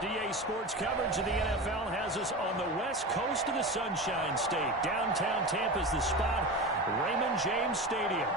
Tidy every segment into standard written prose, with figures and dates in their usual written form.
DA Sports coverage of the NFL has us on the west coast of the Sunshine State. Downtown Tampa's the spot, Raymond James Stadium.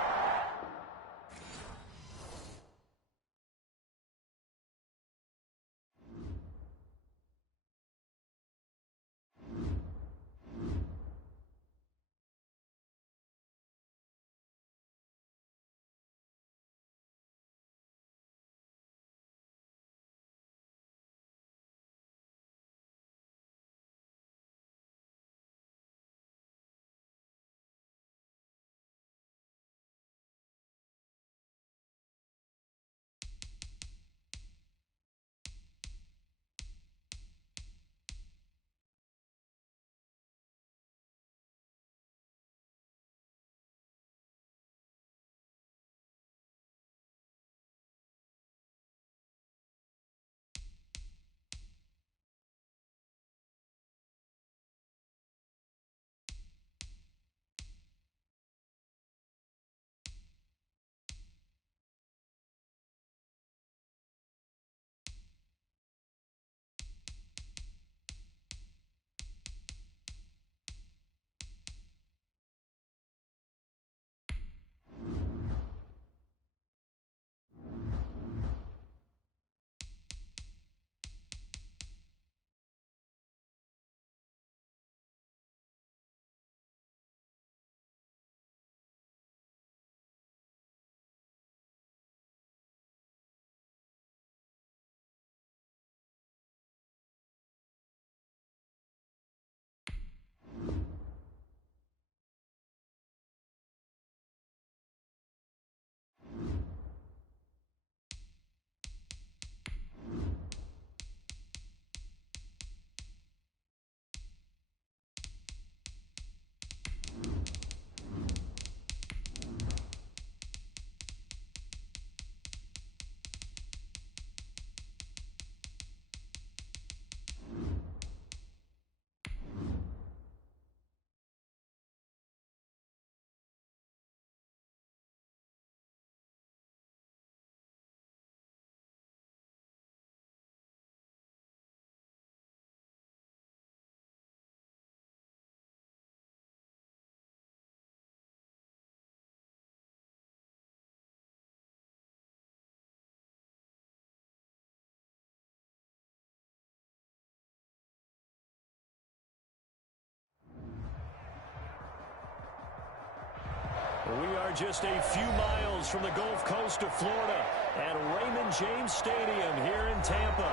We are just a few miles from the Gulf Coast of Florida at Raymond James Stadium here in Tampa.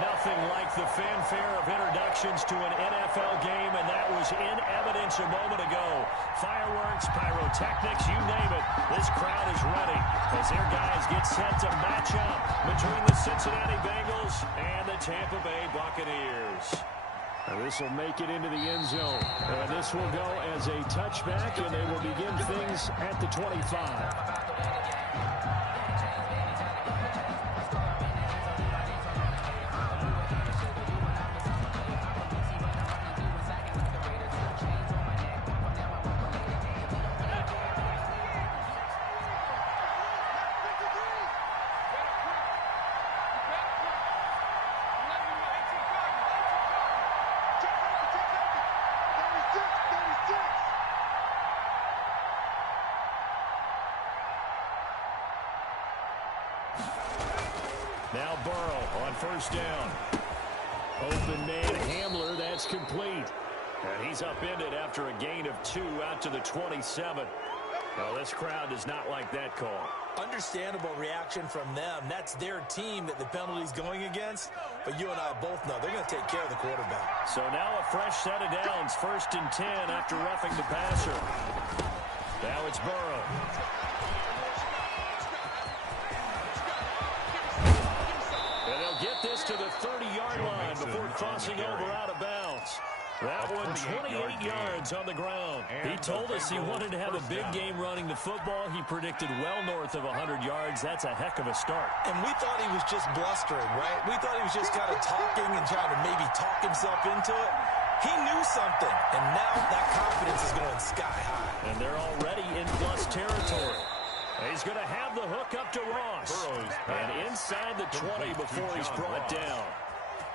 Nothing like the fanfare of introductions to an NFL game, and that was in evidence a moment ago. Fireworks, pyrotechnics, you name it. This crowd is ready as their guys get set to match up between the Cincinnati Bengals and the Tampa Bay Buccaneers. This will make it into the end zone. And this will go as a touchback, and they will begin things at the 25. Now Burrow on first down. Open man Hamler, that's complete. And he's upended after a gain of 2 out to the 27. Well, this crowd does not like that call. Understandable reaction from them. That's their team that the penalty's going against. But you and I both know they're going to take care of the quarterback. So now a fresh set of downs. 1st and 10 after roughing the passer. Now it's Burrow. Get this to the 30-yard line before crossing over out of bounds. That one 28 yards on the ground. He told us he wanted to have a big game running the football. He predicted well north of 100 yards. That's a heck of a start. And we thought he was just blustering, right? We thought he was just kind of talking and trying to maybe talk himself into it. He knew something, and now that confidence is going sky high. And they're already in plus territory. He's going to have the hook up to Ross. And inside the 20 before he's brought down.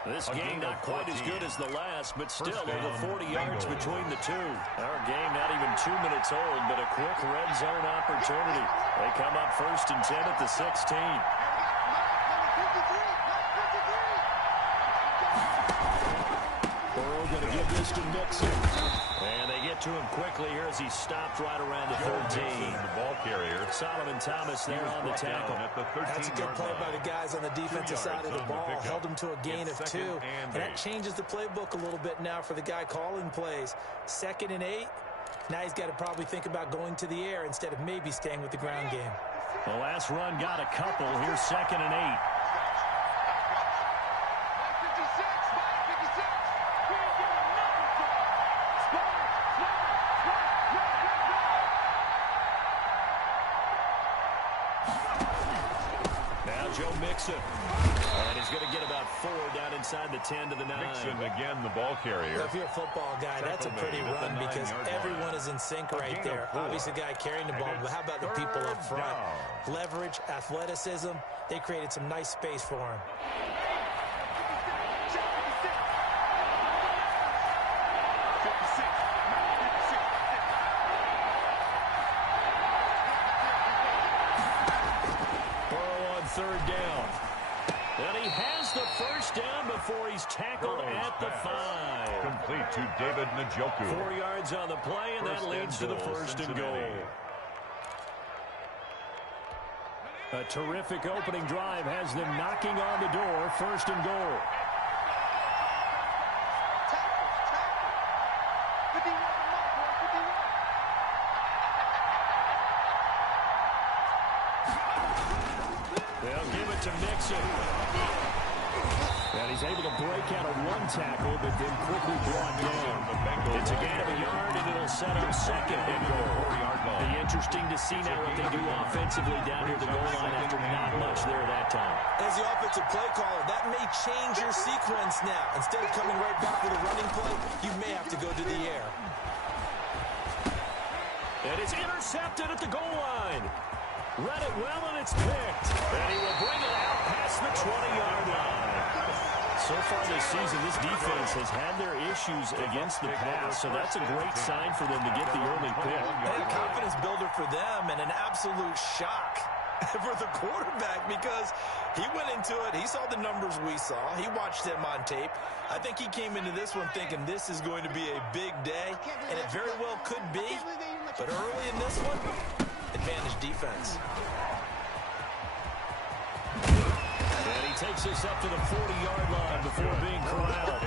This game not quite as good as the last, but still over 40 yards between the two. Our game not even 2 minutes old, but a quick red zone opportunity. They come up 1st and 10 at the 16. Burrow going to give this to Mixon. And they get to him quickly here as he stopped right around the 13. The ball carrier. Solomon Thomas there on the tackle. That's a good play by the guys on the defensive side of the ball. Held him to a gain of 2. And that changes the playbook a little bit now for the guy calling plays. 2nd and 8. Now he's got to probably think about going to the air instead of maybe staying with the ground game. The last run got a couple. Here's 2nd and 8. Mixon. And he's going to get about 4 down inside the 10 to the 9. Mixon again, the ball carrier. If you're a football guy, that's a pretty run because everyone is in sync right there. Obviously, the guy carrying the ball, but how about the people up front? Leverage, athleticism. They created some nice space for him. Third down. And he has the first down before he's tackled at the 5. Complete to David Njoku. 4 yards on the play, and that leads to the 1st and goal. A terrific opening drive has them knocking on the door. 1st and goal. They'll give it to Mixon. And he's able to break out of 1 tackle, but then quickly brought down. It's a gain of a yard, and it'll set up 2nd and goal. Be interesting to see now what they do offensively down here at the goal line after not much there that time. As the offensive play caller, that may change your sequence now. Instead of coming right back with a running play, you may have to go to the air. And it's intercepted at the goal line. Read it well, and it's picked. And he will bring it out past the 20-yard line. So far this season, this defense has had their issues against the pass, so that's a great sign for them to get the early pick. And a confidence builder for them, and an absolute shock for the quarterback because he went into it. He saw the numbers we saw. He watched them on tape. I think he came into this one thinking this is going to be a big day, and it very well could be. But early in this one, advantage defense. And he takes us up to the 40-yard line before being corralled.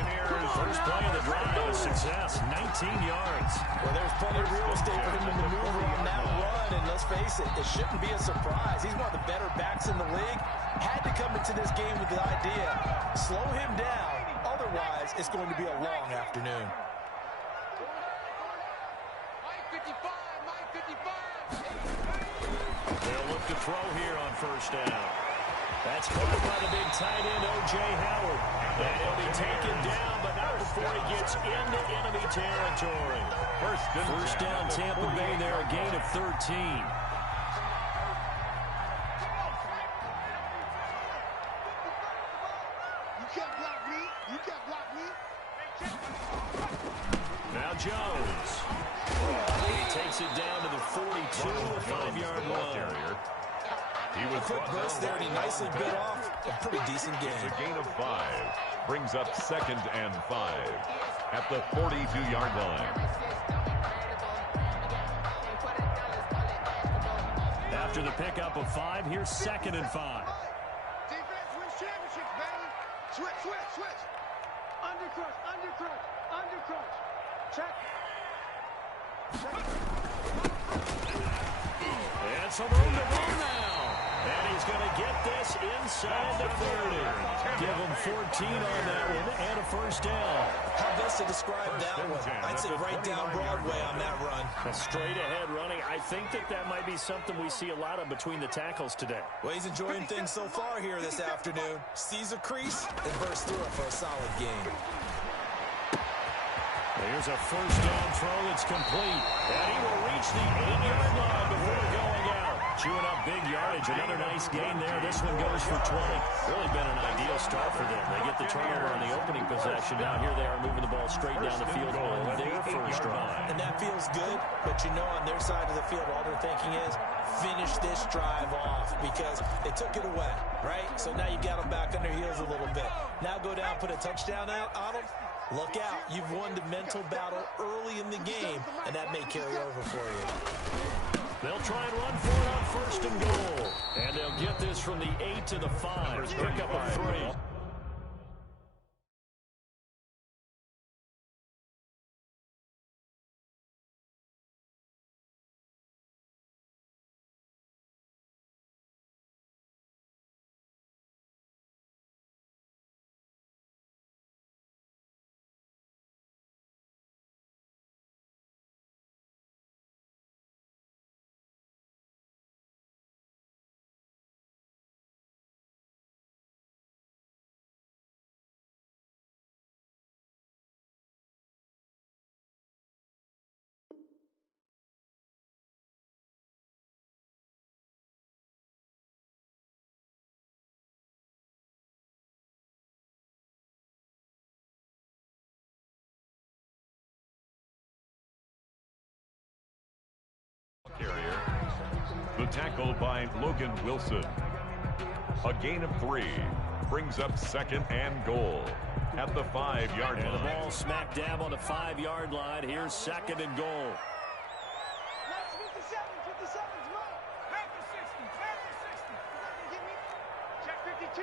First play of the drive, a success, 19 yards. Well, there's plenty of real estate for him to maneuver on that run, and let's face it, it shouldn't be a surprise. He's one of the better backs in the league. Had to come into this game with the idea, slow him down, otherwise it's going to be a long afternoon. They'll look to throw here on first down. That's caught by the big tight end, O.J. Howard. And he'll be taken down, but not before he gets into enemy territory. First down, Tampa Bay there, a gain of 13. Now Jones. He takes it down to the 42, a 5-yard line. He was quick burst there, and he nicely bit off a pretty decent game. It's a gain of 5. Brings up 2nd and 5 at the 42-yard line. After the pickup of 5, here's 2nd and 5. Defense wins championships, baby. Switch. Undercrunch. Check. And some room to run now. And he's going to get this inside the 30. Give him 14 on that one and a first down. How best to describe that one? I'd say right down Broadway on that run. A straight ahead running. I think that might be something we see a lot of between the tackles today. Well, he's enjoying things so far here this afternoon. Sees a crease and bursts through it for a solid game. Here's a first down throw that's complete. And he will reach the 8-yard line before going out. Chewing up big yardage. Another nice gain there. This one goes for 20. Really been an ideal start for them. They get the turnover on the opening possession. Now here they are moving the ball straight down the field on their first drive. And that feels good, but you know on their side of the field, all they're thinking is finish this drive off because they took it away, right? So now you got them back on their heels a little bit. Now go down, put a touchdown out on them. Look out. You've won the mental battle early in the game, and that may carry over for you. They'll try and run for it on first and goal. And they'll get this from the 8 to the 5. Pick up a 3. Carrier. The tackle by Logan Wilson. A gain of 3 brings up second and goal at the 5-yard line. And the ball smack dab on the 5-yard line. Here's second and goal. Next 57, 57, come on. Back to 60, back to 60. Give me. Check 52.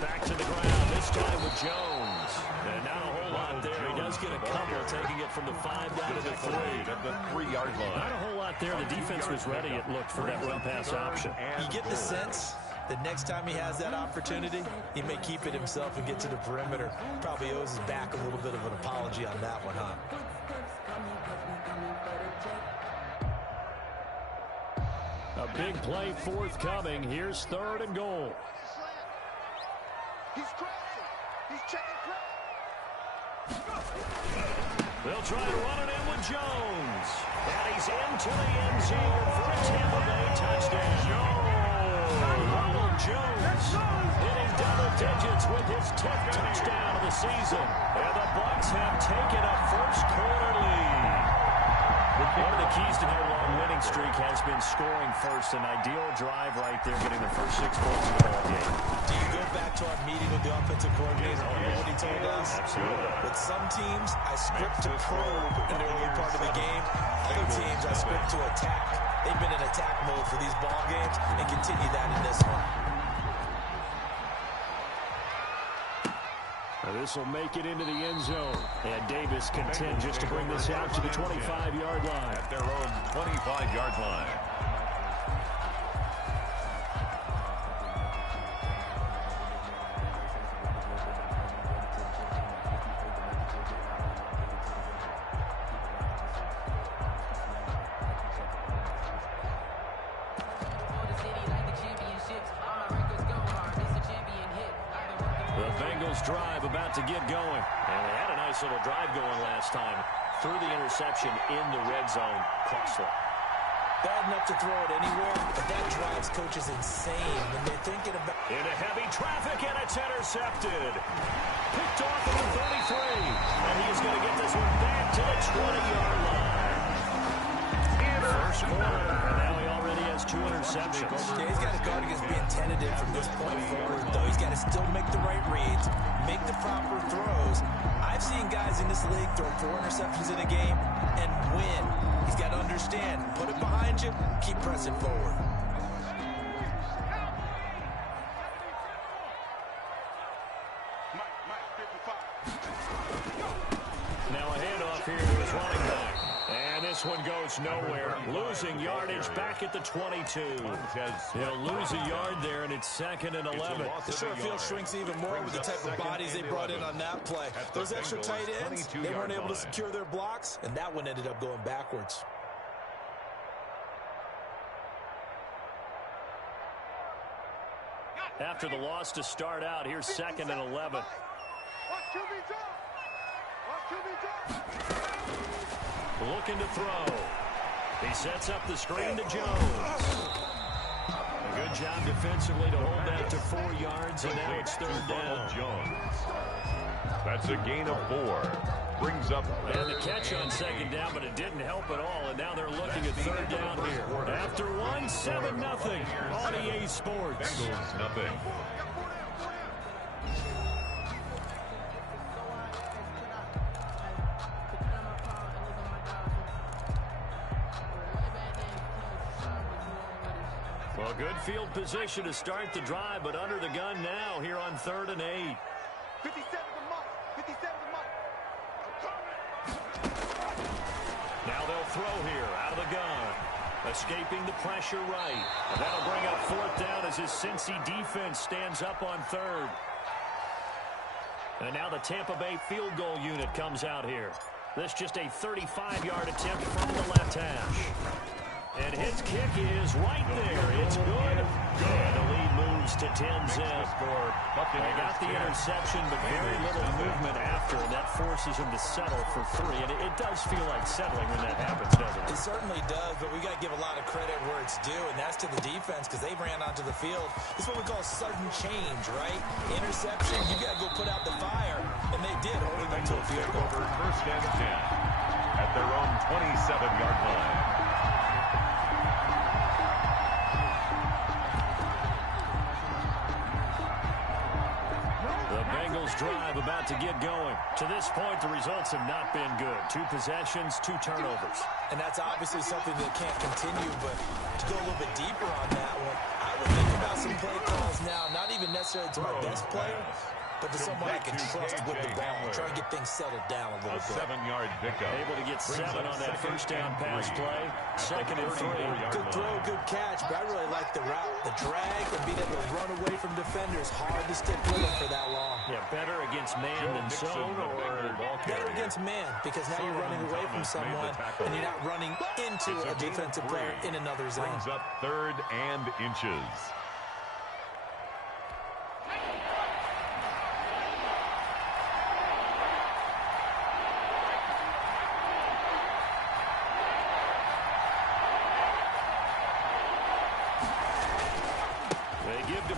Back to the ground, this time with Jones. And not a whole lot there. He does get a couple, taking it from the 5 down to the 3. At the 3-yard line. Not a whole lot there. The defense was ready, it looked, for that run-pass option. You get the sense that next time he has that opportunity, he may keep it himself and get to the perimeter. Probably owes his back a little bit of an apology on that one, huh? A big play forthcoming. Here's third and goal. He's crashing. He's checking crash. They'll try to run it in with Jones. And he's into the end zone for a Tampa Bay touchdown. Ronald Jones hitting double digits with his 10th touchdown of the season. And the Bucks have taken a first-quarter lead. One of the keys to their long winning streak has been scoring first. An ideal drive right there, getting the first 6 points of the ball game. Do you go back to our meeting with the offensive coordinator? Remember what he told us? Absolutely. With some teams, I script to probe in the early part of the game. Other teams, I script to attack. They've been in attack mode for these ball games and continue that in this one. This will make it into the end zone. And Davis content just to bring this out to the 25-yard line. At their own 25-yard line. Drive about to get going. And they had a nice little drive going last time. Threw the interception in the red zone. Costly. Bad enough to throw it anywhere, but that drives coaches insane when they're thinking about... Into heavy traffic, and it's intercepted. Picked off at the 33. And he's going to get this one back to the 20-yard line. First quarter, and now he already has 2 interceptions. Yeah, he's got to guard against being tentative from this point forward, though. He's got to still make the right reads, make the proper throws. I've seen guys in this league throw 4 interceptions in a game and win. He's got to understand, put it behind you, keep pressing forward. Now a handoff here to his running back. And this one goes nowhere. Losing yardage back at the 22. He'll lose a yard there, and it's 2nd and 11. The short field shrinks even more with the type of bodies they brought in on that play. Those extra tight ends, they weren't able to secure their blocks, and that one ended up going backwards. After the loss to start out, here's 2nd and 11. looking to throw. He sets up the screen to Jones. A good job defensively to hold that to 4 yards, and now it's third down. Jones. That's a gain of 4. Brings up And the catch on second down, but it didn't help at all, and now they're looking at third down here. After 1, 7-0 on EA Sports. Bengals nothing. Well, good field position to start the drive, but under the gun now here on 3rd and 8. 57 to Mike. 57 to Mike. Now they'll throw here out of the gun. Escaping the pressure right. And that'll bring up 4th down as his Cincy defense stands up on 3rd. And now the Tampa Bay field goal unit comes out here. This just a 35-yard attempt from the left hash. And his kick is right there. It's good. And the lead moves to 10-zip. They got the interception, but very little movement after, and that forces him to settle for 3. And it does feel like settling when that happens, doesn't it? It certainly does, but we got to give a lot of credit where it's due, and that's to the defense because they ran onto the field. This is what we call sudden change, right? Interception, you got to go put out the fire, and they did, holding them to a field goal. Over 1st and 10 at their own 27-yard line. Drive about to get going. To this point, the results have not been good. 2 possessions, 2 turnovers. And that's obviously something that can't continue, but to go a little bit deeper on that one, I would think about some play calls now, not even necessarily to my best player, but to someone I can trust with the ball, try and get things settled down a little bit. 7-yard pickup. Able to get 7 on that 1st down pass play. 2nd and 3. Good throw, good catch, but I really like the route. The drag and being able to run away from defenders. Hard to stick with them for that long. Yeah, better against man than zone, or better against man, because now you're running away from someone and you're not running into a defensive player in another zone. Brings up 3rd and inches.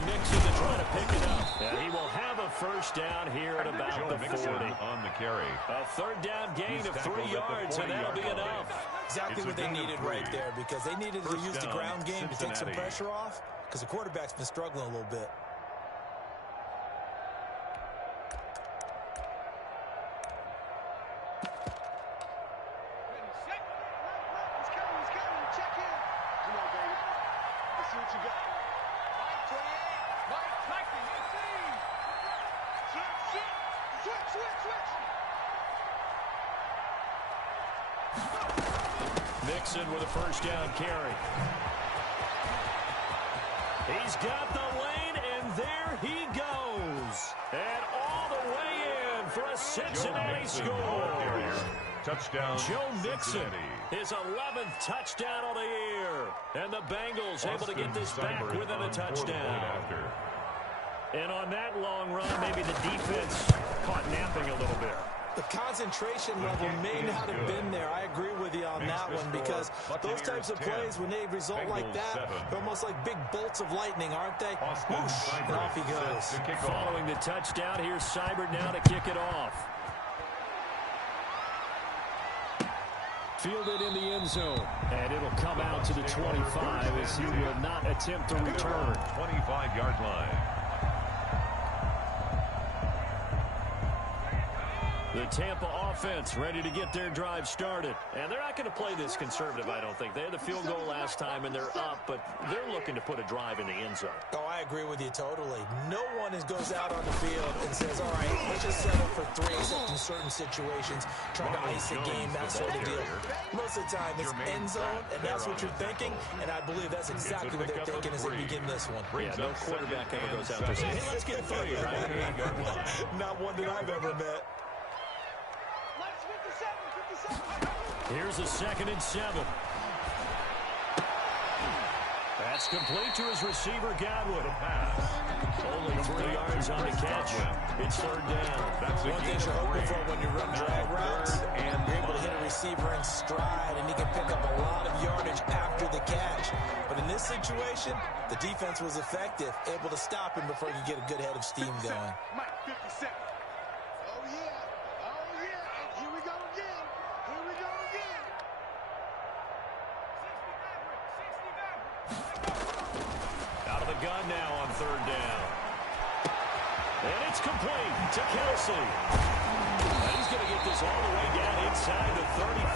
Mixon to try to pick it up. And he will have a 1st down here at about the 40. On the carry. A 3rd down gain of 3 yards, and that'll be enough. Exactly what they needed right there, because they needed to use the ground game to take some pressure off, because the quarterback's been struggling a little bit. He's coming. Check in. Come on, baby. Let's see what you got. Mike, 28. Mike, let's see. Switch. Mixon with a 1st down carry. He's got the lane, and there he goes. And all the way in for a Cincinnati score. Touchdown, Joe Mixon, Cincinnati. his 11th touchdown of the year. And the Bengals able to get this back within a touchdown. And on that long run, maybe the defense caught napping a little bit. The concentration level may not have been there. I agree with you on that one, because those types of plays, when they result like that, they're almost like big bolts of lightning, aren't they? Whoosh, and off he goes. Following the touchdown, here's Seibert now to kick it off. Fielded in the end zone, and it'll come out to the 25 as he will not attempt to return. 25-yard line. The Tampa offense ready to get their drive started. And they're not going to play this conservative, I don't think. They had the field goal last time, and they're up, but they're looking to put a drive in the end zone. Oh, I agree with you totally. No one goes out on the field and says, all right, let's just settle for 3 except in certain situations, trying to ice a game, that sort of deal. Most of the time, it's end zone, and that's what you're thinking, and I believe that's exactly what they're thinking as they begin this one. Yeah, no quarterback ever goes out there saying, hey, let's get 3, right? Not one that I've ever met. Here's a 2nd and 7. That's complete to his receiver, Godwin. Only 3 yards on the catch. It's 3rd down. That's one thing you're hoping for when you run drag routes, and you're able to hit a receiver and stride, and he can pick up a lot of yardage after the catch. But in this situation, the defense was effective, able to stop him before he could get a good head of steam going. Mike, 50 seconds. Oh, yeah. Oh, yeah. And here we go again. Here we go again. Out of the gun now on third down. And it's complete to Kelsey. And he's going to get this all the way down inside the 35.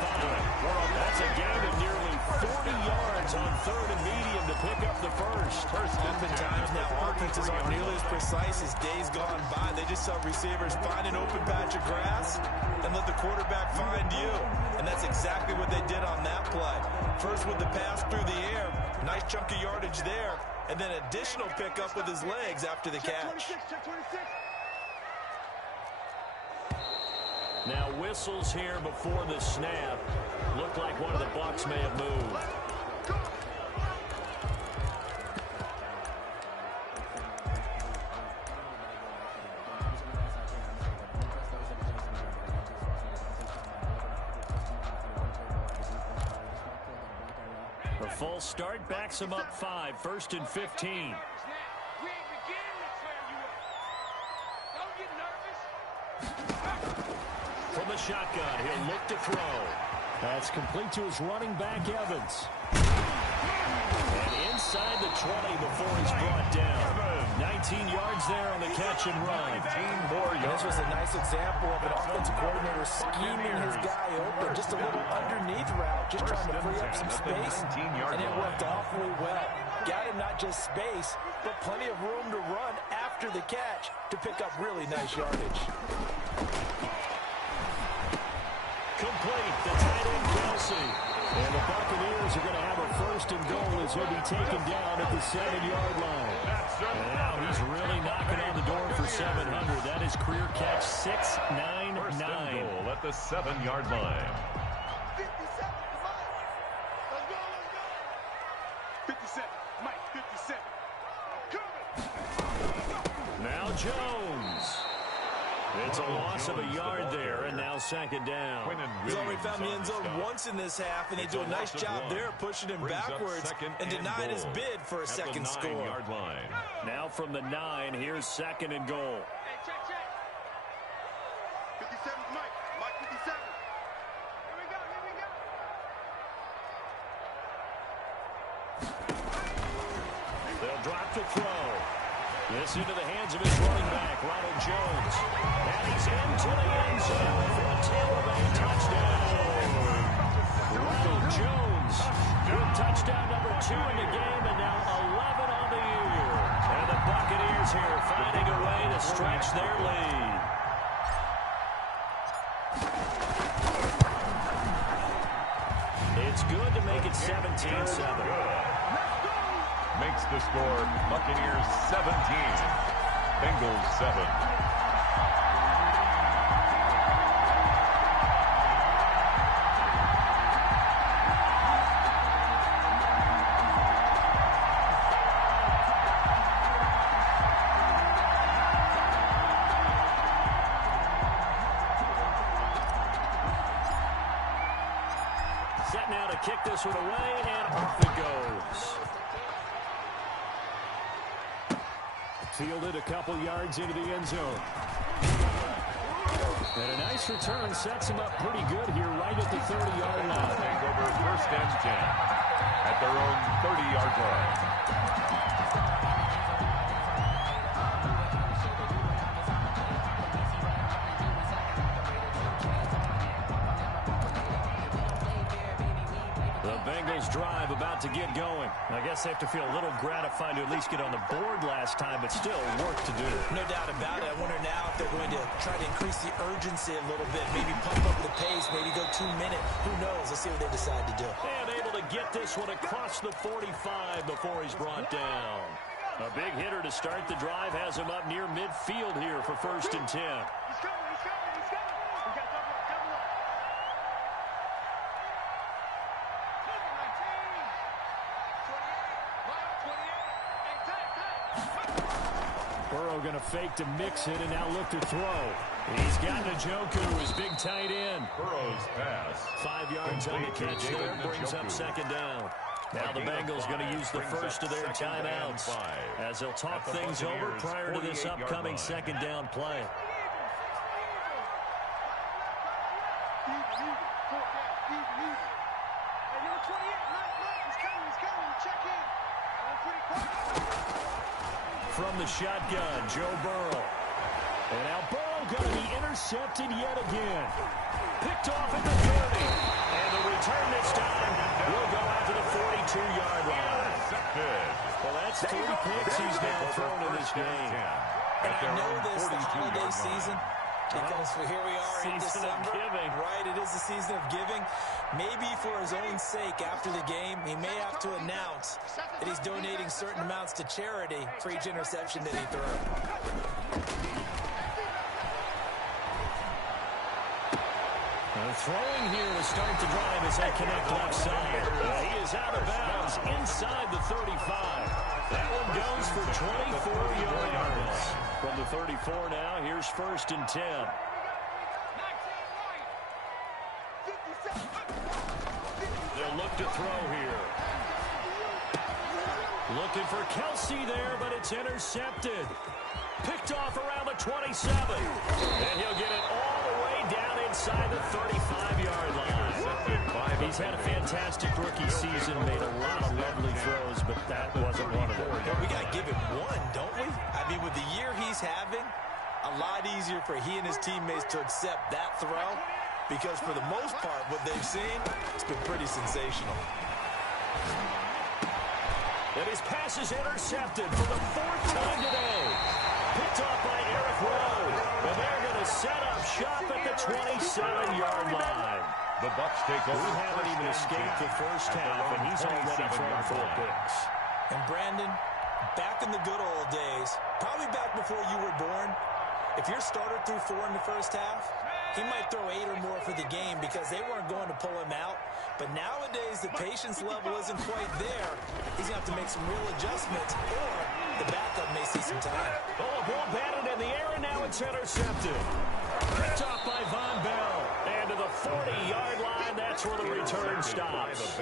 That's a gain of nearly 40 yards on third and medium to pick up the first. Oftentimes now offenses aren't nearly as precise as days gone by. They just saw receivers find an open patch of grass and let the quarterback find you. And that's exactly what they did on that play. First with the pass through the air, nice chunk of yardage there, and then additional pickup with his legs after the catch. Check 26. Now whistles here before the snap. Looked like one of the Bucs may have moved. The full start backs him up 5, 1st and 15. We ain't beginning to tear you up. Don't get nervous. From the shotgun, he'll look to throw. That's complete to his running back, Evans. And inside the 20 before he's brought down. 19 yards there on the catch and run. This was a nice example of an offensive coordinator scheming his guy open. Just a little underneath route, just trying to free up some space. And it worked awfully well. Got him not just space, but plenty of room to run after the catch to pick up really nice yardage. Complete, the tight end Kelsey. And the Buccaneers are going to have a 1st and goal as he'll be taken down at the 7-yard line. And now he's really knocking on the door for 700. That is career catch 699. 1st and goal at the 7-yard line. 57. Let's go. 57. Mike, 57. Coming. Now Jones. It's a loss of a yard there, and now 2nd down. He's already found the end zone once in this half, and they do a nice job there pushing him backwards and denied his bid for a second score. Now from the 9, here's 2nd and goal. Hey, check. 57 Mike. Mike, 57. Here we go. They'll drop to throw. This into the hands of his running back, Ronald Jones. And he's into the end zone for a Tampa Bay touchdown. Ronald Jones with touchdown number 2 in the game, and now 11 on the year. And the Buccaneers here finding a way to stretch their lead. It's good to make it 17-7. Makes the score Buccaneers 17, Bengals 7. Set now to kick this one away, and off it goes. Fielded a couple yards into the end zone. And a nice return sets him up pretty good here right at the 30-yard line. Take over 1st and 10 at their own 30-yard line. Drive about to get going. I guess they have to feel a little gratified to at least get on the board last time, but still work to do. No doubt about it. I wonder now if they're going to try to increase the urgency a little bit, maybe pump up the pace, maybe go 2-minute. Who knows? Let's see what they decide to do. And able to get this one across the 45 before he's brought down. A big hitter to start the drive has him up near midfield here for 1st and 10. He's coming. We got double up. Burrow going to fake to mix it and now look to throw. He's got Njoku, his big tight end. Burrow's pass. 5 yards on the catch there, brings up second down. Now the Bengals going to use the first of their timeouts as they'll talk things over prior to this upcoming second down play. From the shotgun, Joe Burrow. And now Burrow going to be intercepted yet again. Picked off at the 30. And the return this time will go out to the 42-yard line. Well, that's 3 picks he's now thrown in this game. And I know this the holiday season because here we are in December. Right, it is the season of giving. Maybe for his own sake after the game, he may have to announce that he's donating certain amounts to charity for each interception that he threw. Throwing here to start the drive as they connect left side. He is out of bounds inside the 35. That one goes for 24 yards. From the 34 now, here's 1st and 10. They'll look to throw here. Looking for Kelsey there, but it's intercepted. Picked off around the 27. And he'll get it all the way down inside the 35-yard line. He's had a fantastic rookie season, made a lot of lovely throws, but that wasn't one of them. Well, we got to give him one, don't we? I mean, with the year he's having, a lot easier for he and his teammates to accept that throw because for the most part, what they've seen, it's been pretty sensational. And his pass is intercepted for the 4th time today. Picked off by Eric Rowe. And they're going to set up shop at the 27-yard line. The Bucks take over. We haven't even escaped the first half, and he's already thrown 4 picks. And Brandon, back in the good old days, probably back before you were born, if your starter threw 4 in the first half, he might throw 8 or more for the game because they weren't going to pull him out. But nowadays, the patience level isn't quite there. He's going to have to make some real adjustments, or the backup may see some time. Oh, a ball batted in the air, and now it's intercepted. Picked off by Von Bell. And to the 40-yard line, that's where the return stops.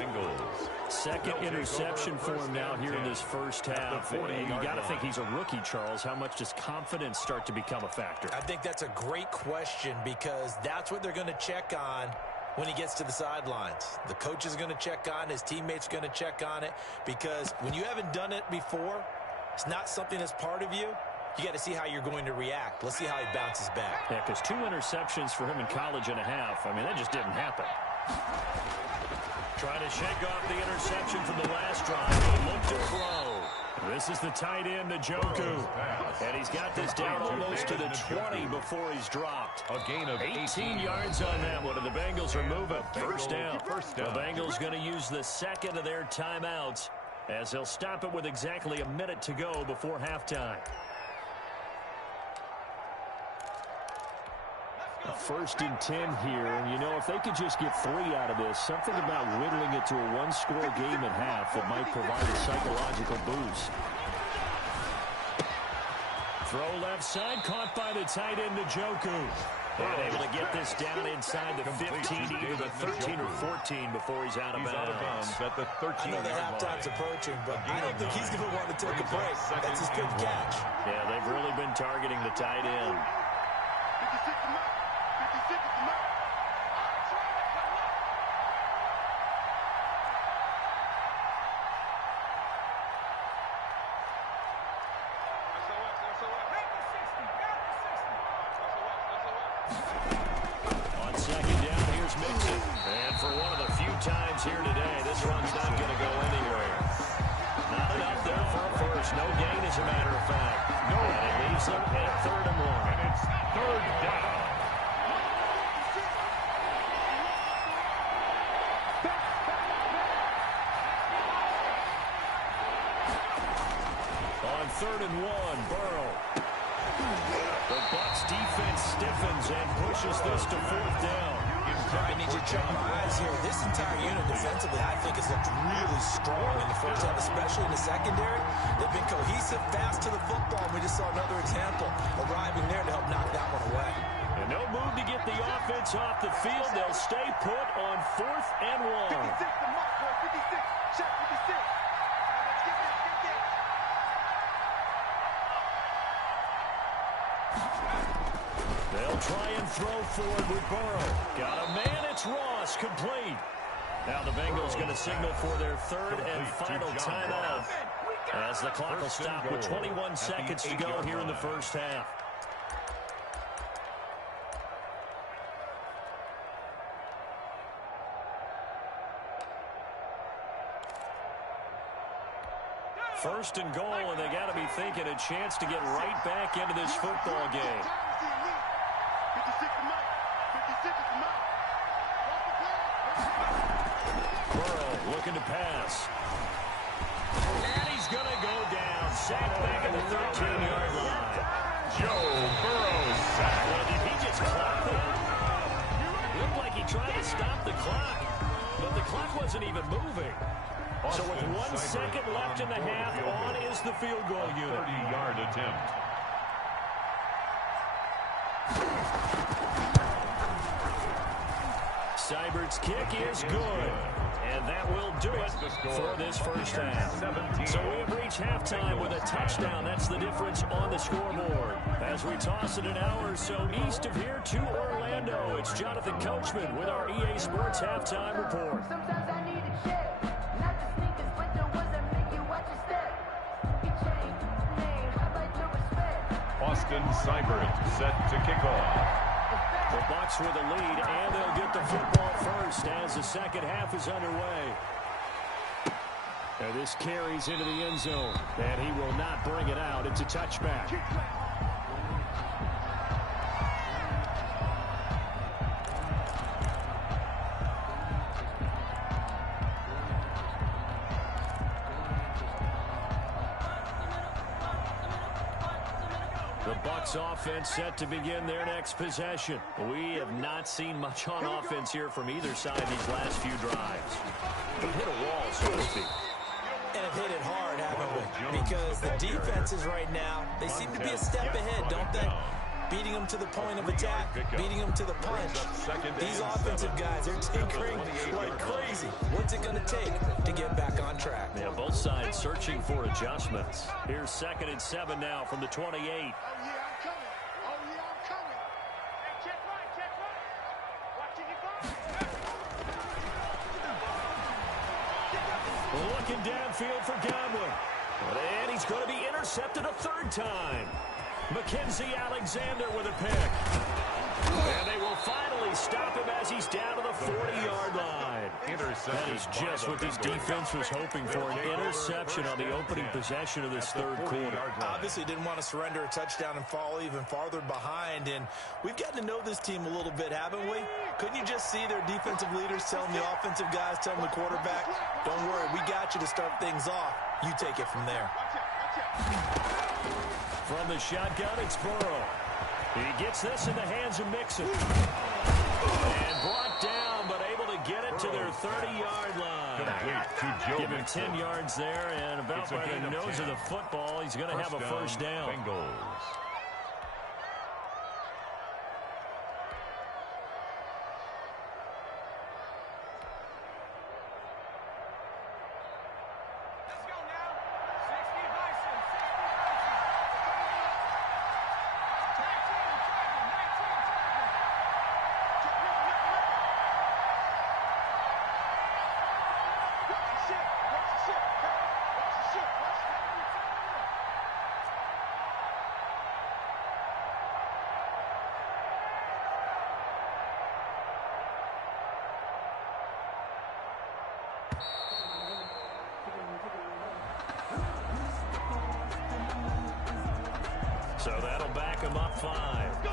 Second interception for him now here in this first half. And you got to think he's a rookie, Charles. How much does confidence start to become a factor? I think that's a great question because that's what they're going to check on when he gets to the sidelines. The coach is going to check on, his teammates are going to check on it because when you haven't done it before, it's not something that's part of you. You got to see how you're going to react. Let's see how he bounces back. Yeah, because 2 interceptions for him in college and a half. I mean, that just didn't happen. Trying to shake off the interception from the last drive. Look to throw. This is the tight end, Njoku. And he's got this down almost to the 20 before he's dropped. A gain of 18 yards on that one, and the Bengals are moving. First down. The Bengals going to use the second of their timeouts as they'll stop it with exactly a minute to go before halftime. 1st and 10 here, and you know, if they could just get 3 out of this, something about whittling it to a 1-score game at half that might provide a psychological boost. Throw left side, caught by the tight end, Njoku. And able to get this down inside the 15, either the 13 or 14 before he's out of bounds. At the 13-yard line. I know the halftime's approaching, but I don't think he's going to want to take a break. That's his good catch. Yeah, they've really been targeting the tight end. 56 them up. 56 them up. On second down, here's Mixon. And for one of the few times here today, this one's not going to go anywhere. Not enough there for a first. No gain, as a matter of fact. No, and it leaves them at 3rd and 1. And it's 3rd down. On 3rd and 1, Burrow. The Bucks defense stiffens and pushes this to 4th down. I need you to check my eyes here. This entire unit defensively, I think, has looked really strong in the first half, especially in the secondary. They've been cohesive, fast to the football. We just saw another example arriving there to help knock that one away. And No move to get the offense off the field. They'll stay put on 4th and 1. 56, the mark, boy. 56. Check 56. Let's get this. They'll try and throw forward with Burrow. Got a man. It's Ross. Complete. Now the Bengals going to signal for their 3rd and final timeout, as the clock will stop with 21 seconds to go here in the first half. First and goal, and they got to be thinking a chance to get right back into this football game. 56 the mark. 56 is the mark. Burrow looking to pass. And he's going to go down. Sacked back at the 13-yard line. Joe Burrow sacked. Well, did he just clock that? Looked like he tried to stop the clock, but the clock wasn't even moving. So with 1 second left in the half, on is the field goal unit. 30-yard attempt. Seibert's kick is good. And that will do it for this first half. So we have reached halftime with a touchdown. That's the difference on the scoreboard. As we toss it an hour or so east of here to Orlando, it's Jonathan Coachman with our EA Sports Halftime Report. Sometimes I need a check. Not the sneakers, but the ones that make you watch your step. You change the name, how about your respect? Austin Seibert set to kick off. The Bucks with a lead, and they'll get the football first as the second half is underway. And this carries into the end zone, and he will not bring it out. It's a touchback. The Bucks offense set to begin their next possession. We have not seen much on offense here from either side these last few drives. We've hit a wall, so to speak. And have hit it hard, haven't we? Because the defenses right now, they seem to be a step ahead, don't they? Beating them to the point of attack, beating them to the punch. These offensive guys are tinkering like crazy. What's it going to take to get back on track? Yeah, both sides searching for adjustments. Here's 2nd and 7 now from the 28. Oh, yeah, I'm coming. Oh, yeah, I'm coming. Hey, check right, check right. Watching it go. Looking downfield for Godwin. And he's going to be intercepted a 3rd time. Mackenzie Alexander with a pick. And they will finally stop him as he's down to the 40-yard line. That is just what this defense was hoping for, an interception on the opening possession of this 3rd quarter. Obviously didn't want to surrender a touchdown and fall even farther behind, and we've gotten to know this team a little bit, haven't we? Couldn't you just see their defensive leaders telling the offensive guys, telling the quarterback, don't worry, we got you to start things off. You take it from there. From the shotgun, it's Burrow. He gets this in the hands of Mixon. And brought down, but able to get it to their 30-yard line. Give him 10 yards there, and about by the nose of the football, he's going to have a first down. Bengals. So that'll back him up 5.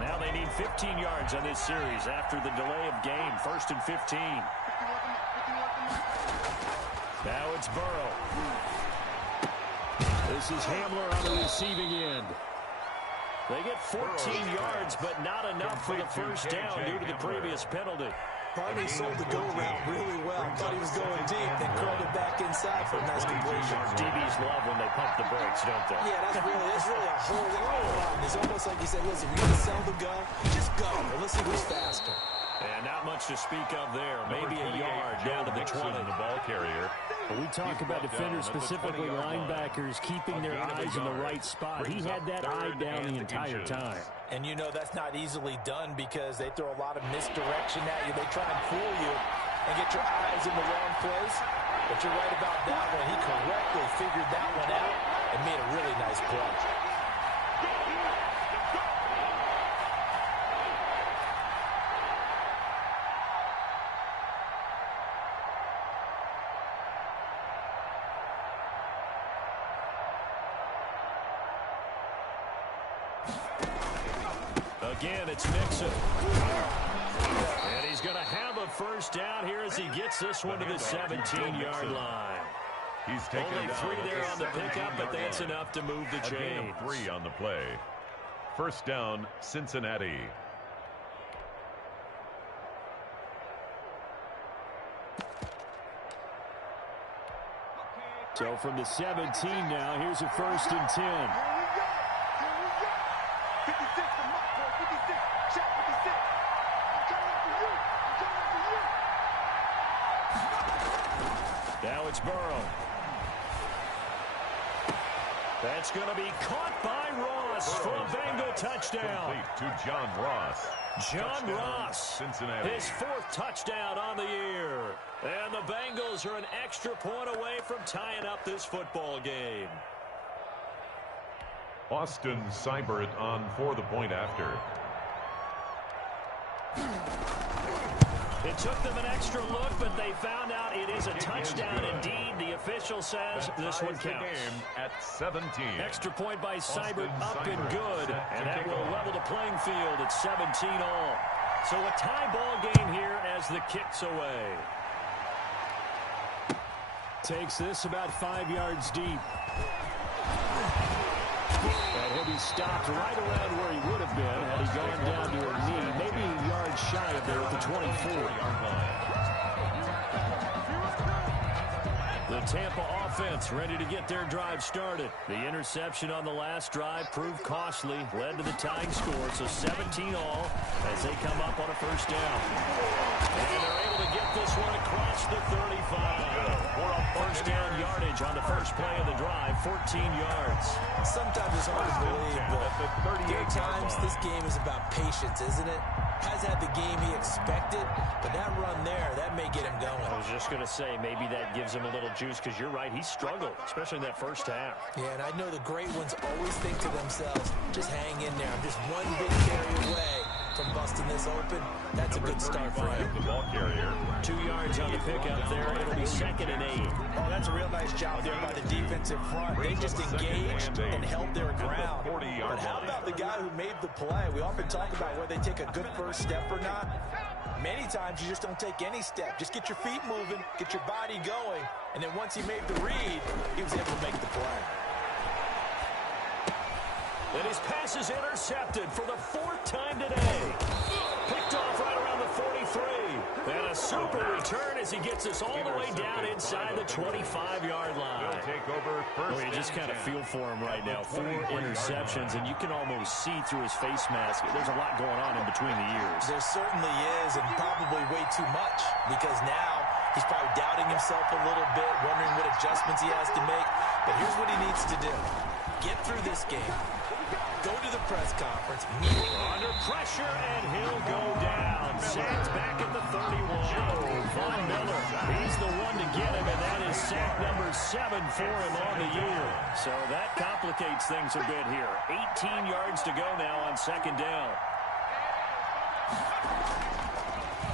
Now they need 15 yards on this series after the delay of game. 1st and 15. Now it's Burrow. This is Hamler on the receiving end. They get 14 yards, but not enough for the first down due to the previous penalty. Barney sold the go route really well. Thought he was going deep, then curled it back inside for a nice completion. DBs love when they pump the brakes, don't they? Yeah, that's really a whole lot of fun. It's almost like he said, listen, we're going to sell the go. Just go. And let's see who's faster. And not much to speak of there. Maybe a yard down to the 20. The ball carrier. We talk about defenders, specifically linebackers, keeping their eyes in the right spot. He had that eye down the entire time. And you know that's not easily done because they throw a lot of misdirection at you. They try and fool you and get your eyes in the wrong place. But you're right about that one. He correctly figured that one out and made a really nice play. Again, it's Mixon. And he's going to have a first down here as he gets this one to the 17-yard line. He's taken only 3 there on the pickup, but that's enough to move the chains. 3 on the play. First down, Cincinnati. So from the 17 now, here's a 1st and 10. 56 for Mark, 56. Shot 56. I'm coming for you. Now it's Burrow. That's going to be caught by Ross for a Bengal touchdown. Complete to John Ross. John Ross, Cincinnati. his 4th touchdown on the year. And the Bengals are an extra point away from tying up this football game. Austin Seibert on for the point after. It took them an extra look, but they found out it is a touchdown indeed. The official says this one counts. At 17. Extra point by Seibert, up and good. And that will level the playing field at 17-all. So a tie ball game here as the kick's away. Takes this about 5 yards deep. And he'll be stopped right around where he would have been had he gone down to a knee, maybe a yard shy of there at the 24-yard line. The Tampa offense ready to get their drive started. The interception on the last drive proved costly, led to the tying score, so 17-all as they come up on a first down. And they're able to get this one across the 35. First down yardage on the first play of the drive, 14 yards. Sometimes it's hard to believe, but there are times this game is about patience, isn't it? Has had the game he expected, but that run there, that may get him going. I was just going to say, maybe that gives him a little juice, because you're right, he struggled, especially in that first half. Yeah, and I know the great ones always think to themselves, just hang in there. I'm just one big carry away from busting this open. That's a good start for him. The ball carrier. 2 yards on the pickup there. It'll be 2nd and 8. Oh, that's a real nice job there by the defensive front. They just engaged and held their ground. But how about the guy who made the play? We often talk about whether they take a good first step or not. Many times you just don't take any step. Just get your feet moving, get your body going, and then once he made the read, he was able to make the play. And his pass is intercepted for the 4th time today. Picked off right around the 43. And a super return as he gets us all the way down inside the 25-yard line. Take over first. You just kind of feel for him right now. 4 interceptions, and you can almost see through his face mask. There's a lot going on in between the ears. There certainly is, and probably way too much, because now he's probably doubting himself a little bit, wondering what adjustments he has to make. But here's what he needs to do. Get through this game. Go to the press conference. Under pressure, and he'll go down. Sacked back at the 31. Von Miller, he's the one to get him, and that is sack number 7 for him on the year. So that complicates things a bit here. 18 yards to go now on 2nd down.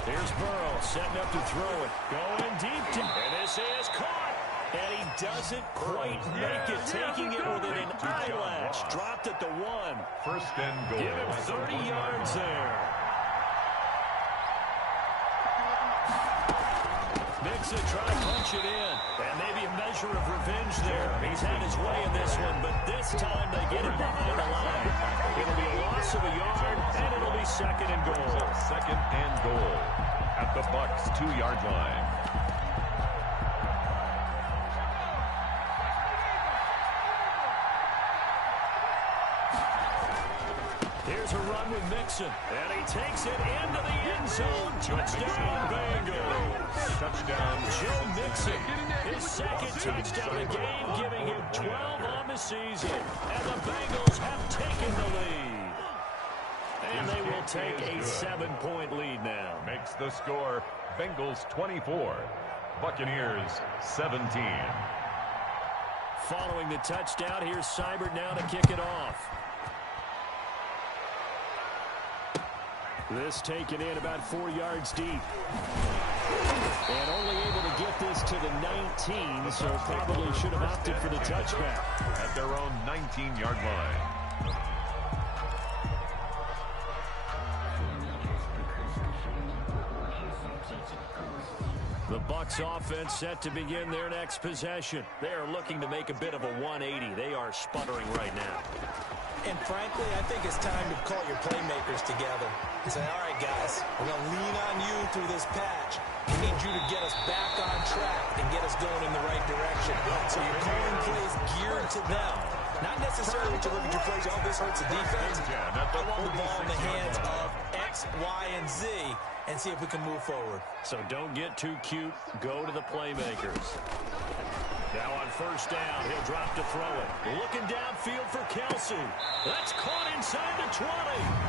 Here's Burrow setting up to throw it. Going deep. And this is caught. And he doesn't quite make it, taking it within an eyelash. Dropped at the 1. First and goal. Give him 30 yards there. Mixon trying to punch it in. And maybe a measure of revenge there. He's had his way in this one, but this time they get him behind the line. It'll be a loss of a yard, and it'll be 2nd and goal. 2nd and goal. at the Bucks 2-yard line. Here's a run with Mixon, and he takes it into the end zone. Touchdown, Bengals. Touchdown, Joe Mixon, his second touchdown of the game, giving him 12 on the season. And the Bengals have taken the lead. And they will take a 7-point lead now. Makes the score Bengals 24, Buccaneers 17. Following the touchdown, here's Seibert now to kick it off. This taken in about 4 yards deep. And only able to get this to the 19, so probably should have opted for the touchback. At their own 19-yard line. The Bucs offense set to begin their next possession. They are looking to make a bit of a 180. They are sputtering right now. And frankly, I think it's time to call your playmakers together and say, all right, guys, we're going to lean on you through this patch. We need you to get us back on track and get us going in the right direction. So you're calling plays geared to them. Not necessarily to look at your plays, oh, this hurts the defense. I want the ball in the hands of X, Y, and Z and see if we can move forward. So don't get too cute. Go to the playmakers. Now on first down, he'll drop to throw it. Looking downfield for Kelsey. That's caught inside the 20.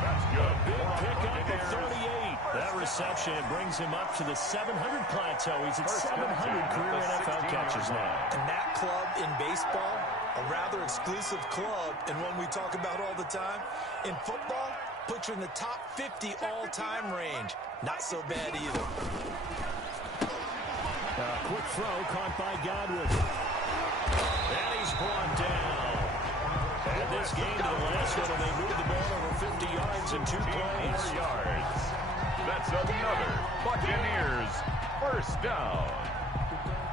That's good. A big pickup at 38. That reception brings him up to the 700 plateau. He's at 700 career NFL catches now. And that club in baseball, a rather exclusive club, and one we talk about all the time. In football, puts you in the top 50 all-time range. Not so bad either. Quick throw caught by Godwin. And he's brought down. And this game to the last one, and they moved the ball over 50 yards in 2 plays. 4 yards. That's another Buccaneers first down.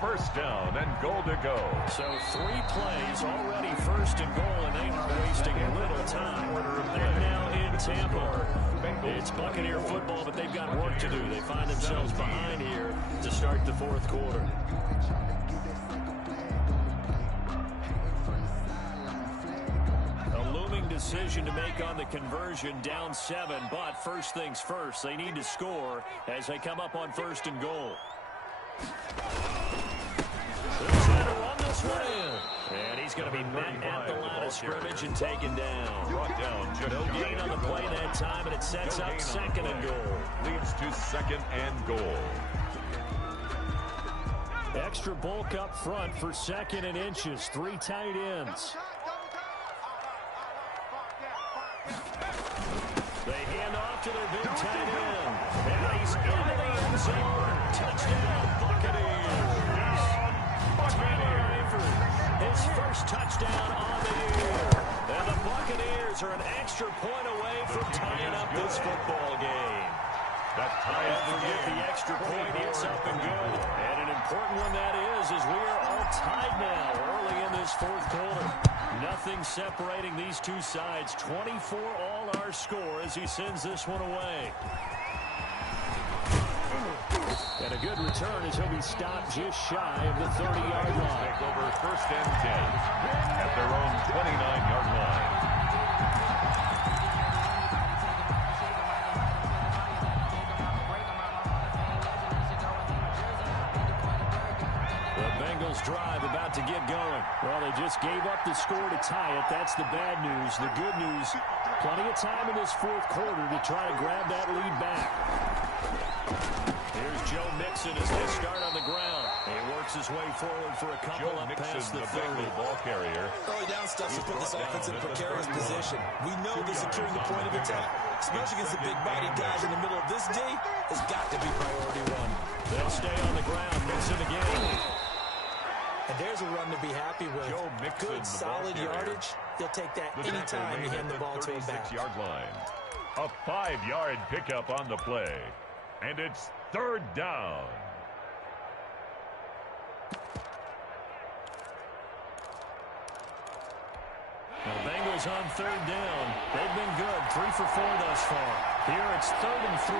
First down and goal to go. So 3 plays already first and goal, and they are wasting little time. They're now in Tampa. It's Buccaneer football, but they've got work to do. They find themselves behind here to start the 4th quarter. A looming decision to make on the conversion, down 7, but first things first, they need to score as they come up on first and goal. They'll try to run this one in. And he's going to be met at the line of scrimmage and taken down. Brought down. No gain on the play that time, and it sets up second and goal. Leads to second and goal. Extra bulk up front for second and inches. 3 tight ends. They hand off to their big tight end. And he's into the end zone. Touchdown, Buccaneers. Tyler Eifert, his first touchdown on the year. And the Buccaneers are an extra point away from tying up this football game. That ties the Forget game. the extra point. It's up and good. And an important one that is, as we are all tied now early in this 4th quarter. Nothing separating these two sides. 24 all our score as he sends this one away. And a good return as he'll be stopped just shy of the 30-yard line. Take over first and 10 at their own 29-yard line. The Bengals drive about to get going. Well, they just gave up the score to tie it. That's the bad news. The good news, plenty of time in this 4th quarter to try to grab that lead back. Here's Joe Mixon as they start on the ground. He works his way forward for a couple Joe up past Mixon, the the 30. ball carrier. Early down stuff to put this offense in a precarious position. We know that securing the point of attack, especially against the big-bodied guys in the middle of this D, has got to be priority 1. They'll stay on the ground. Mixon again. And there's a run to be happy with. Joe Mixon, good, solid yardage. They'll take that anytime you hand the ball to him back. 36-yard line. A 5-yard pickup on the play. And it's 3rd down. The Bengals on 3rd down. They've been good. 3 for 4 thus far. Here it's 3rd and 3.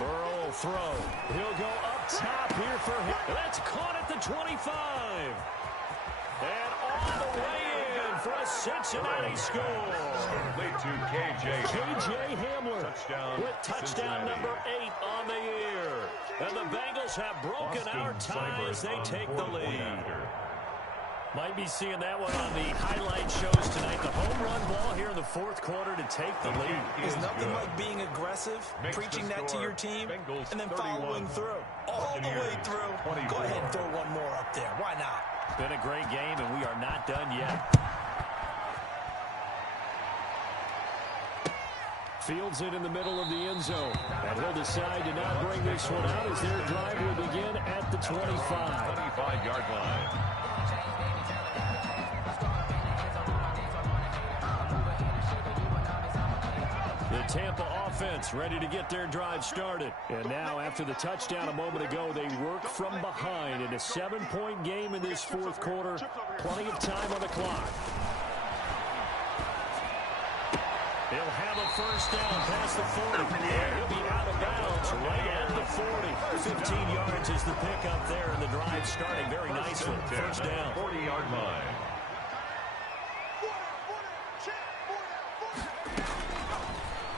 Burrow will throw. He'll go up top here for him. That's caught at the 25. And all the way in for a Cincinnati score. Complete to K.J. Hamler with touchdown number 8 on the year. And the Bengals have broken our tie as they take the lead. Might be seeing that one on the highlight shows tonight. The home run ball here in the fourth quarter to take the lead. There's nothing like being aggressive, preaching that to your team, and then following through. All the way through. Go ahead and throw one more up there. Why not? Been a great game, and we are not done yet. Fields it in the middle of the end zone. And he'll decide to not bring this one out as their drive will begin at the 25. 25-yard line. The Tampa offense ready to get their drive started. And now, after the touchdown a moment ago, they work from behind in a 7-point game in this fourth quarter. Plenty of time on the clock. He'll have a first down past the 40. And he'll be out of bounds right at the 40. 15 yards is the pickup there, and the drive starting very nicely. First down. 40-yard line.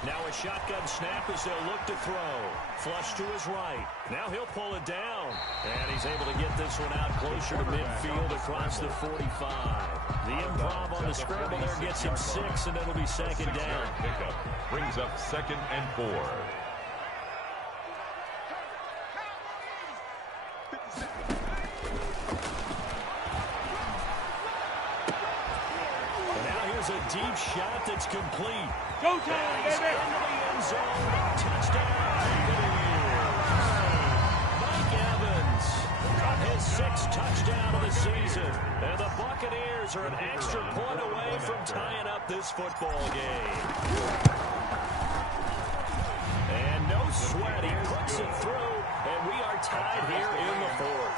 Now a shotgun snap as they'll look to throw. Flush to his right. Now he'll pull it down. And he's able to get this one out closer to midfield across the 45. The improv on the scramble there gets him 6, and it'll be second down. Pickup brings up 2nd and 4. And now here's a deep shot that's complete. Go time, He's baby! into the end zone. Touchdown. Mike Evans got his 6th touchdown of the season. And the Buccaneers are an extra point away from tying up this football game. And no sweat. He puts it through. And we are tied here in the fourth.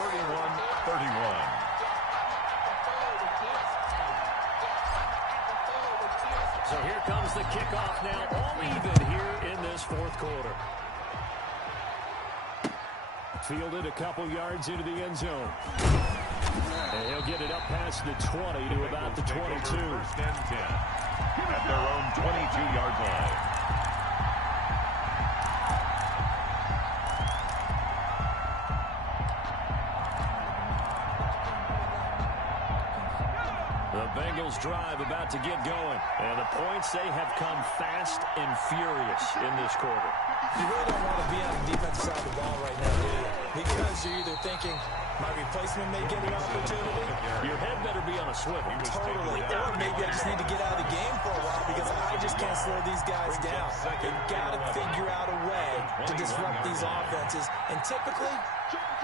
31-31. So here comes the kickoff now, all even here in this fourth quarter. Fielded a couple yards into the end zone. And he'll get it up past the 20 to about the 22. First and 10 at their own 22-yard line. The Bengals drive about to get going. And the points, they have come fast and furious in this quarter. You really don't want to be on the defensive side of the ball right now, do you? Because you're either thinking, my replacement may get an opportunity. Your head better be on a swivel. Totally. Or maybe I just need to get out of the game for a while because I just can't slow these guys down. They've got to figure out a way to disrupt these offenses. And typically,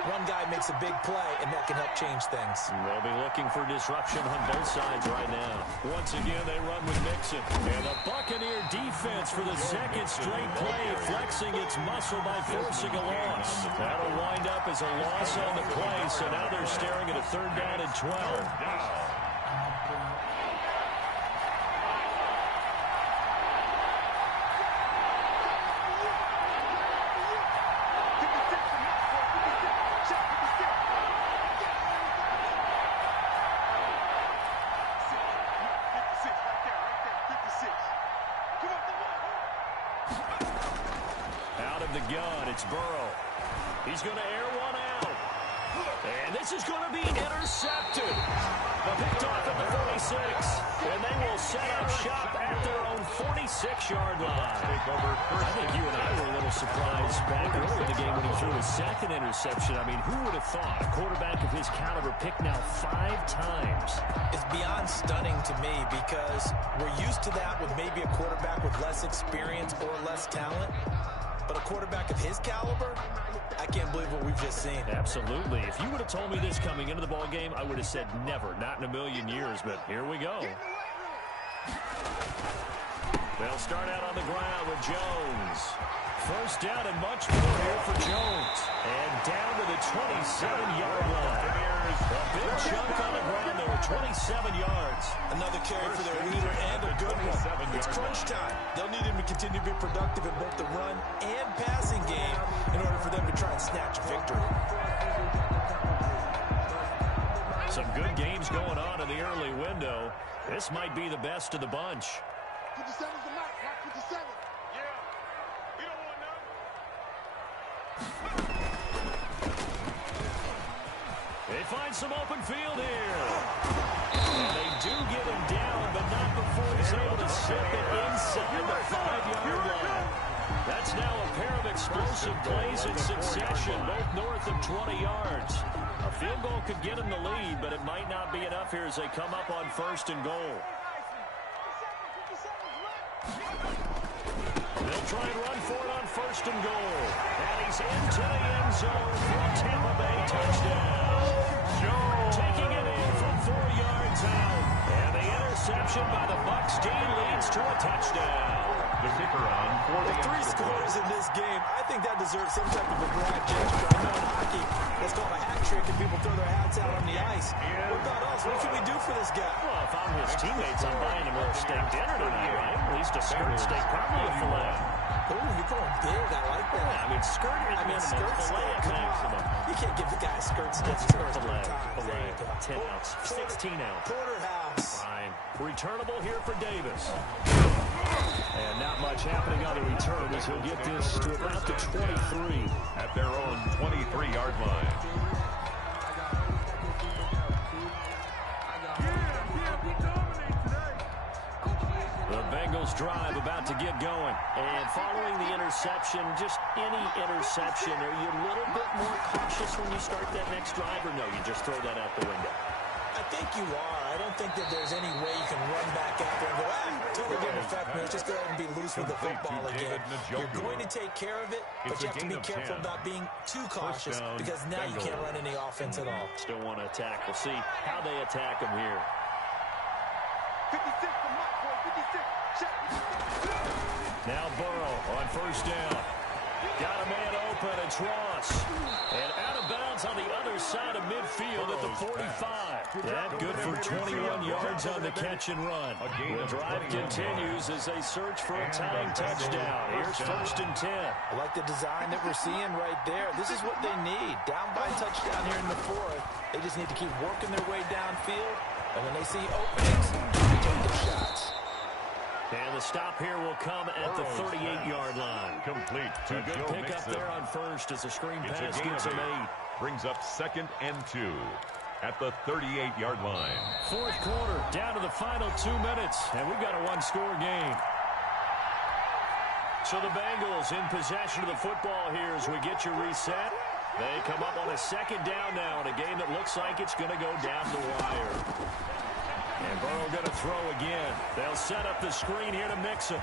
one guy makes a big play, and that can help change things. They'll be looking for disruption on both sides right now. Once again, they run with Mixon. And the Buccaneer defense for the 2nd straight play, flexing its muscle by forcing a loss. That'll wind up as a loss on the play, so now they're staring at a 3rd down and 12. Out of the gun, it's Burrow. He's going to air one out. And this is going to be intercepted. Picked off at the 46. And they will set up shop at their own 46-yard line. I think you and I were a little surprised back earlier in the game when he threw his 2nd interception. I mean, who would have thought a quarterback of his caliber picked now 5 times? It's beyond stunning to me because we're used to that with maybe a quarterback with less experience or less talent. But a quarterback of his caliber, I can't believe what we've just seen. Absolutely. If you would have told me this coming into the ball game, I would have said never, not in a million years. But here we go. They'll start out on the ground with Jones. First down and much more here for Jones. And down to the 27-yard line. A big chunk on the ground there, 27 yards. Another carry for their leader and a good one. It's crunch time. They'll need him to continue to be productive in both the run and passing game in order for them to try and snatch a victory. Some good games going on in the early window. This might be the best of the bunch. 57's the mark, mark 57. Yeah. We don't want none. They find some open field here. And they do get him down, but not before he's able to slip it inside the 5-yard line. That's now a pair of explosive plays in succession, both north of 20 yards. A field goal could get him the lead, but it might not be enough here as they come up on 1st and goal. They'll try and run for it on 1st and goal. And he's into the end zone for a Tampa Bay touchdown. Taking it in from 4 yards out. And the interception by the Bucks D leads to a touchdown. The kicker on for the 3 scores in this game. I think that deserves some type of a brag gesture. I know in hockey, it's called a hat trick and people throw their hats out on the ice. What about us? What can we do for this guy? Well, if I'm his teammates, I'm buying him a little steak dinner tonight, right? At least a skirt steak, probably a filet. Ooh, you're going big. I like that. Yeah, I mean, skirt at minimum, skirt filet steak. at maximum. You can't give the guy a skirt steak. Filet, 10 ounce, 16 ounce. Porterhouse. Fine. Returnable here for Davis. And not much happening on the return as he'll get this to about the 23. At their own 23-yard line. The Bengals drive about to get going. And following the interception, just any interception, are you a little bit more cautious when you start that next drive, or no, you just throw that out the window? I think you are. I don't think that there's any way you can run back out there and go, totally didn't affect me. Let's just go ahead and be loose with the football again. You're going to take care of it, but you have to be careful about being too cautious because now you can't run any offense at all. Still want to attack. We'll see how they attack him here. 56 for Mike, boy. 56. Check. Now Burrow on 1st down. Got a man open. It's Ross. And out of bounds on the other side of midfield at the 45. That good for 21 yards on the catch and run. The drive continues as they search for a tying touchdown. Here's 1st and 10. I like the design that we're seeing right there. This is what they need. Down by touchdown here in the 4th. They just need to keep working their way downfield. And when they see openings, they take the shots. And the stop here will come at the 38-yard line. Complete. A good pickup there on 1st as the screen pass gets him 8. Brings up 2nd and 2 at the 38-yard line. 4th quarter, down to the final 2 minutes, and we've got a one-score game. So the Bengals in possession of the football here as we get you reset. They come up on a 2nd down now in a game that looks like it's going to go down the wire. And Burrow going to throw again. They'll set up the screen here to Mixon.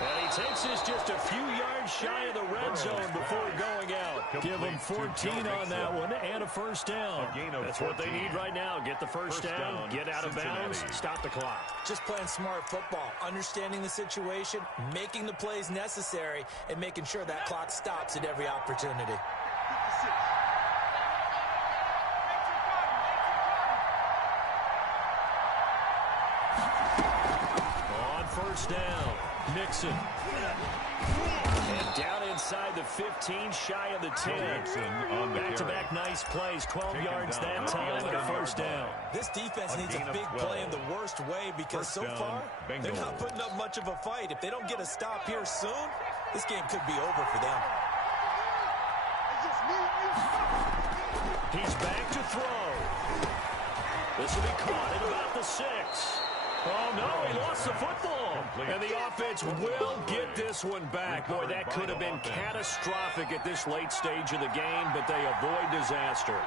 And he takes this just a few yards shy of the red zone before going out. Give him 14 on that one and a 1st down. That's what they need right now. Get the first down, get out of bounds, stop the clock. Just playing smart football, understanding the situation, making the plays necessary, and making sure that clock stops at every opportunity. 56. On 1st down, Mixon. And down inside the 15, shy of the 10. Back-to-back nice plays, 12 yards that time and a 1st down. This defense needs a big play in the worst way because so far, they're not putting up much of a fight. If they don't get a stop here soon, this game could be over for them. It's just me and you. He's back to throw. This will be caught at about the 6. Oh, no, he lost the football. And the offense will get this one back. Boy, that could have been catastrophic at this late stage of the game, but they avoid disaster.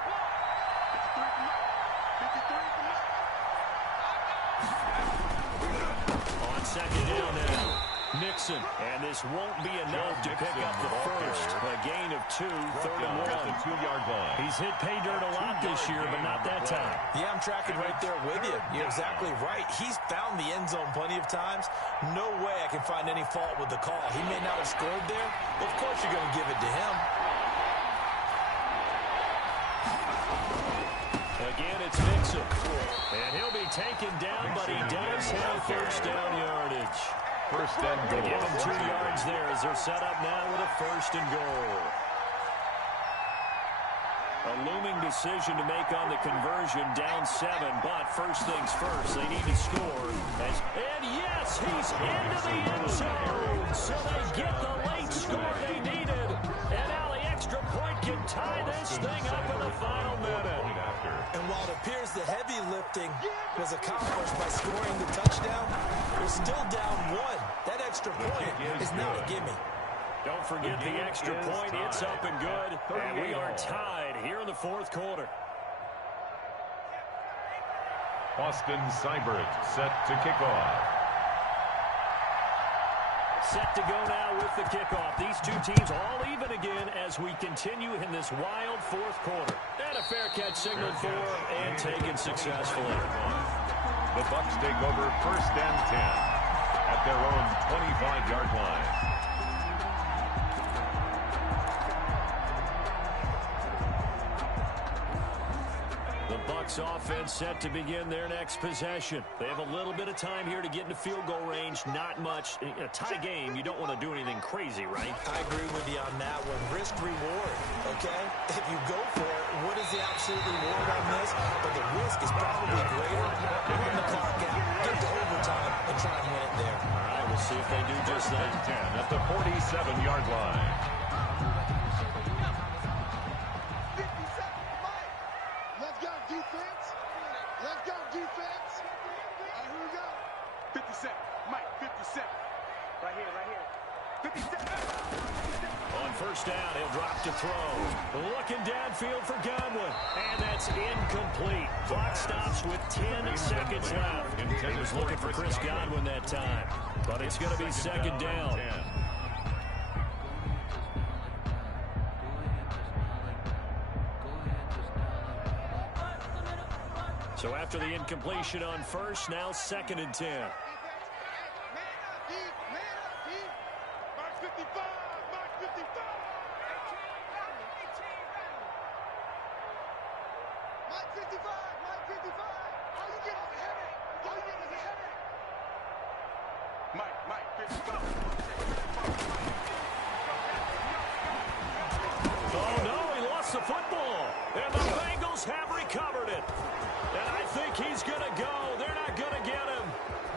On 2nd down now, Mixon. Mixon. And this won't be enough to pick up the first. A gain of 2, 3rd and 1. At the 2-yard line. He's hit pay dirt a lot this year, but not that time. Yeah, I'm tracking right there with you. You're exactly right. He's found the end zone plenty of times. No way I can find any fault with the call. He may not have scored there, but of course you're going to give it to him. Again, it's Mixon. And he'll be taken down, but he does have first down yardage. First and goal. Give him 2 yards there as they're set up now with a first and goal. A looming decision to make on the conversion, down 7, but first things first, they need to score. And yes, he's into the end zone, so they get the late score they needed. And now the extra point can tie this thing up in the final minute. And while it appears the heavy lifting was accomplished by scoring the touchdown, they're still down 1. That extra point is now a gimme. Don't forget the extra point. It's up and good. And we are tied here in the 4th quarter. Austin Seibert set to kick off. Set to go now with the kickoff. These two teams all even again as we continue in this wild 4th quarter. And a fair catch signaled for and taken successfully. The Bucks take over first and 10 at their own 25-yard line. The Bucks offense set to begin their next possession. They have a little bit of time here to get into field goal range. Not much. In a tie game, you don't want to do anything crazy, right? I agree with you on that one. Risk reward, okay? If you go for it, what is the absolute reward on this? But the risk is probably greater. Run the clock out, get to overtime, and try and win it there. All right, we'll see if they do just that. 10 at the 47-yard line. On first down, he'll drop to throw. Looking downfield for Godwin. And that's incomplete. Clock stops with 10 seconds left. He was looking for Chris Godwin that time. But it's going to be second down. So after the incompletion on first, now 2nd and 10. Oh, no, he lost the football. And the Bengals have recovered it. And I think he's going to go. They're not going to get him.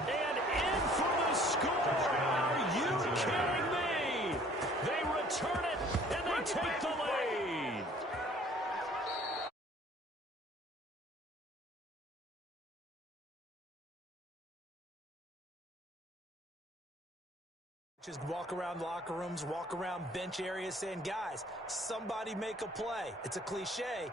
And in for the score. Are you kidding me? They return it, and they take the lead. Just walk around locker rooms, walk around bench areas saying, guys, somebody make a play. It's a cliche.